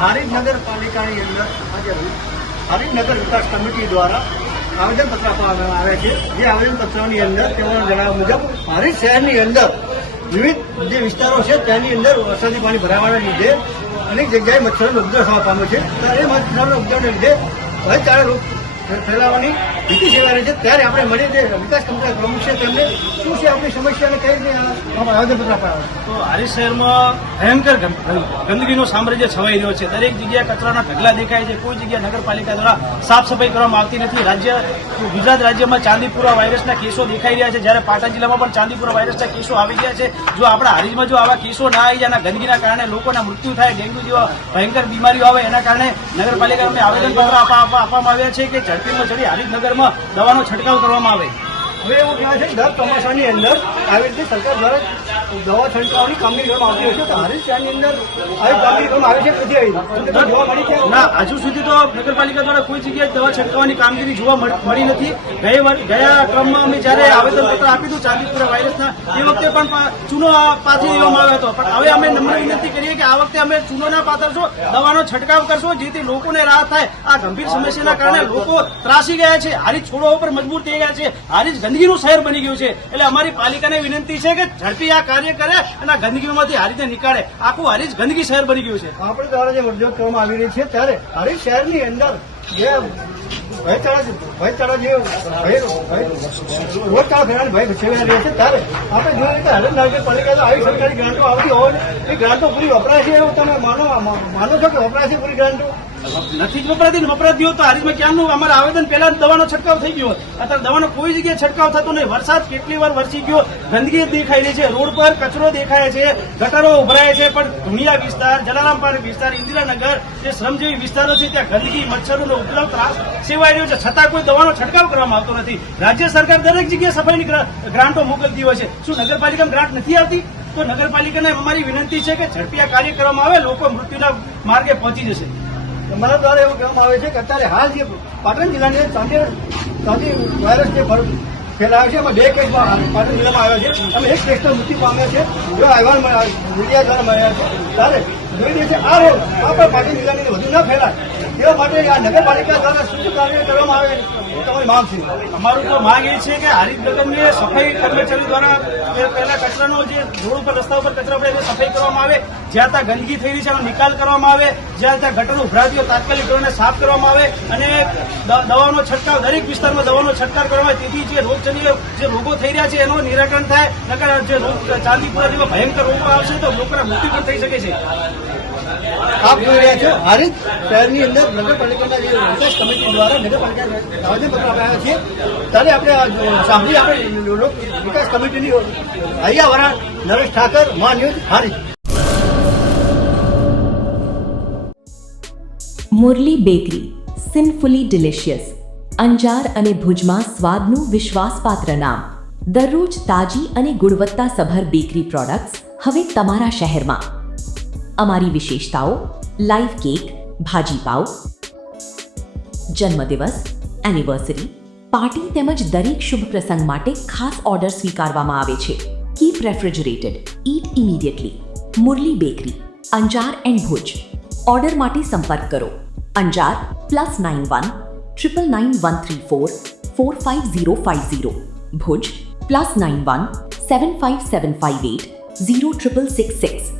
હારીજ નગરપાલિકાની અંદર આજે હારીજ નગર વિકાસ કમિટી દ્વારા આવેદનપત્ર આપવામાં આવ્યા છે. જે આવેદનપત્રની અંદર તેઓના જણાવ્યા મુજબ હારીજ શહેરની અંદર વિવિધ જે વિસ્તારો છે તેની અંદર વરસાદી પાણી ભરાવાના લીધે અનેક જગ્યાએ મચ્છરનો ઉપદ્રવ થવા પામ્યો છે. ત્યારે એ મચ્છરનો ઉપદ્રવને લીધે ભયચાળે રોગ ફેલાવાની ભીતિ સેવાય છે. ત્યારે આપણે મળીએ જે વિકાસ કમિટીના પ્રમુખ છે તેમને શું છે આપણી સમસ્યાને કઈ રીતે આવેદનપત્ર અપાવ્યું? તો હારીજ શહેરમાં ભયંકર ગંદકીનો સામ્રાજ્ય છવાઈ રહ્યો છે. દરેક જગ્યાએ કચરાના ઢગલા દેખાય છે. કોઈ જગ્યાએ નગરપાલિકા દ્વારા સાફ સફાઈ કરવામાં આવતી નથી. ગુજરાત રાજ્યમાં ચાંદીપુરા વાયરસના કેસો દેખાઈ રહ્યા છે, જ્યારે પાટણ જિલ્લામાં પણ ચાંદીપુરા વાયરસના કેસો આવી ગયા છે. જો આપણા હારીજમાં જો આવા કેસો ના આવી જાય, ગંદકીના કારણે લોકોના મૃત્યુ થાય, ડેન્ગ્યુ જેવા ભયંકર બીમારીઓ આવે, એના કારણે નગરપાલિકાને આવેદનપત્ર આપવામાં આવ્યા છે કે ઝડપીમાં ઝડપી હારીજ નગરમાં દવાનો છંટકાવ કરવામાં આવે. હવે એવું કહેવાય છે કે દર ચોમાસાની અંદર આવી રીતે સરકાર દ્વારા દવા છંટકાવની કામગીરી કરવામાં આવતી હોય છે. તો હારીજ શહેરની અંદર આવી કામગીરી કરવામાં આવે છે નથી આવી જોવા મળી છે? ના, હજુ સુધી તો નગરપાલિકા દ્વારા કોઈ જગ્યાએ દવા છંટકાવની કામગીરી જોવા મળી નથી. ગયા ક્રમમાં અમે જયારે આવેદનપત્ર આપ્યું હતું ચાંદીપુરા વાયરસના, એ વખતે પણ ચૂનો પાથરી દેવામાં આવ્યો હતો. પણ હવે અમે નમ્ર વિનંતી કરીએ કે આ વખતે અમે ચૂનો ના પાથરશો, દવાનો છંટકાવ કરશો, જેથી લોકોને રાહત થાય. આ ગંભીર સમસ્યાના કારણે લોકો ત્રાસી ગયા છે, હારીજ છોડવા ઉપર મજબૂર થઈ ગયા છે. હારીજ ગંદકીનું શહેર બની ગયું છે. એટલે અમારી પાલિકાને વિનંતી છે કે ઝડપી આ કાર્ય કરે અને આ ગંદકીમાંથી હારીજને નીકાળે. આખું હારીજ ગંદકી શહેર બની ગયું છે. આપણે દ્વારા જે રજૂઆત કરવામાં આવી રહી છે ત્યારે હારીજ શહેરની અંદર જે ભયચાળા જે રોગચાળા ફેરવાની ભય સેવાઈ રહી છે. ત્યારે આપણે જોઈએ કે હારીજ નગરપાલિકા આવી સરકારી ગ્રાન્ટો આવતી હોય એ ગ્રાન્ટો પૂરી વપરાય છે એવું તમે માનો છો કે વપરાય છે પૂરી ગ્રાન્ટો? નથી જ વપરાતી. વપરાતી હોય તો હારીજમાં ક્યાંનું અમારા આવેદન પહેલા દવાનો છંટકાવ થઈ ગયો. અત્યારે દવાનો કોઈ જગ્યાએ છંટકાવ થતો નહીં. વરસાદ કેટલી વાર વરસી ગયો, ગંદકી દેખાઈ રહી છે, રોડ પર કચરો દેખાય છે, ગટરો ઉભરાય છે. પણ ધુણિયા વિસ્તાર, જલારામ પાર્ક વિસ્તાર, ઇન્દિરાનગર જે શ્રમજીવી વિસ્તારો છે ત્યાં ગંદકી, મચ્છરોનો ઉપદ્રવ ત્રાસ સેવાઈ રહ્યો છે, છતાં કોઈ દવાનો છંટકાવ કરવામાં આવતો નથી. રાજ્ય સરકાર દરેક જગ્યાએ સફાઈની ગ્રાન્ટો મોકલતી હોય છે. શું નગરપાલિકામાં ગ્રાન્ટ નથી આવતી? તો નગરપાલિકાને અમારી વિનંતી છે કે ઝડપી આ કાર્ય કરવામાં આવે, લોકો મૃત્યુના માર્ગે પહોંચી જશે. અમારા દ્વારા એવું કહેવામાં આવે છે કે અત્યારે હાલ જે પાટણ જિલ્લાની ચાંદી વાયરસ જે ફેલાયો છે એમાં 2 કેસ પાટણ જિલ્લામાં આવ્યા છે અને 1 કેસનો મૃત્યુ પામ્યો છે. એવા અહેવાલ મીડિયા દ્વારા મળ્યા છે. ત્યારે જોઈ રહી છે આ રોગ આપણા પાટણ જિલ્લાની વધુ ન ફેલાય તેવા માટે આ નગરપાલિકા દ્વારા શું કાર્ય કરવામાં આવે એ તમારી માંગ છે? અમારું તો માંગ એ છે કે હારીજ નગરની સફાઈ કર્મચારી દ્વારા પહેલા કચરાનો જે રોડ ઉપર રસ્તા ઉપર કચરા પડે સફાઈ કરવામાં આવે. જ્યાં ત્યાં ગંદકી થઈ રહી છે એનો નિકાલ કરવામાં આવે. જ્યાં ત્યાં ગટરો ઉભરાતી હોય તાત્કાલિક ધોરણે સાફ કરવામાં આવે અને દવાનો છંટકાવ દરેક વિસ્તારમાં દવાનો છંટકાવ કરવામાં આવે. તેથી જે રોગજન્ય જે રોગો થઈ રહ્યા છે એનું નિરાકરણ થાય. નકર જે ચાંદીપુરા જેવા ભયંકર રોગો આવશે તો લોકોના મૃત્યુ પણ થઈ શકે છે. આપ જોઈ રહ્યા છો હારીજ શહેરની અંદર નગરપાલિકાના જે વિકાસ કમિટી દ્વારા નગરપાલિકા આવેદનપત્ર આપ્યા છે. ત્યારે આપણે સાંભળીએ આપણે વિકાસ કમિટીની હૈયાવરા નરેશ ઠાકર, મા news Harij. Murli bakery, sinfully delicious. Anjar અને ભુજમાં સ્વાદનું વિશ્વાસપાત્ર નામ. દરરોજ તાજી અને ગુણવત્તાસભર બેકરી પ્રોડક્ટ્સ હવે તમારા શહેરમાં. અમારી વિશેષતાઓ: લાઈવ કેક, ભાજી પાવ, જન્મદિવસ, એનિવર્સરી, પાર્ટી તેમજ દરેક શુભ પ્રસંગ માટે ખાસ ઓર્ડર સ્વીકારવામાં આવે છે. Keep refrigerated, eat immediately. Murli bakery, Anjar and Bhuj. Order માટે સંપર્ક કરો. અંજાર +91 999 134 45050. ભુજ +91 75758 0666.